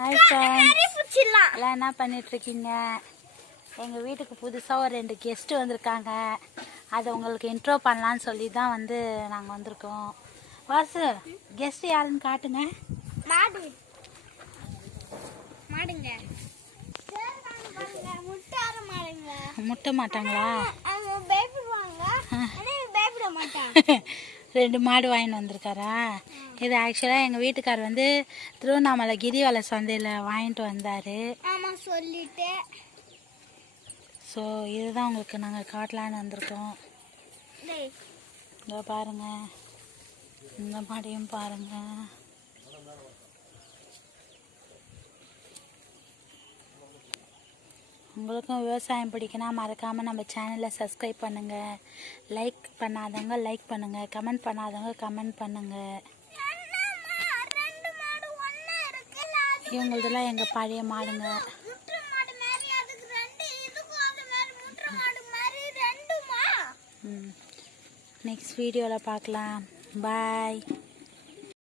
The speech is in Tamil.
ஹாய் ஃப்ரெண்ட்ஸ், எல்லாம் என்ன பண்ணிகிட்ருக்கீங்க? எங்கள் வீட்டுக்கு புதுசாக ஒரு 2 கெஸ்ட்டு வந்திருக்காங்க. அதை உங்களுக்கு இன்ட்ரோ பண்ணலான்னு சொல்லி தான் நாங்கள் வந்திருக்கோம். வாசு, கெஸ்ட்டு யாருன்னு காட்டுங்க. முட்டை மாட்டாங்களா? 2 மாடு வாங்கிட்டு வந்திருக்காரா? இது ஆக்சுவலாக எங்கள் வீட்டுக்கார் திருவண்ணாமலை கிரிவல சந்தையில் வாங்கிட்டு வந்தார். ஸோ இதுதான் உங்களுக்கு நாங்கள் காட்டலான்னு வந்திருக்கோம். இங்கே பாருங்கள், இந்த மாடையும் பாருங்கள். உங்களுக்கும் விவசாயம் பிடிக்குன்னா மறக்காமல் நம்ம சேனலை சப்ஸ்கிரைப் பண்ணுங்கள். லைக் பண்ணாதவங்க லைக் பண்ணுங்கள், கமெண்ட் பண்ணாதவங்க கமெண்ட் பண்ணுங்கள். இவங்களதெல்லாம் எங்கள் பழைய மாடுங்க. நெக்ஸ்ட் வீடியோவில் பார்க்கலாம். பாய்.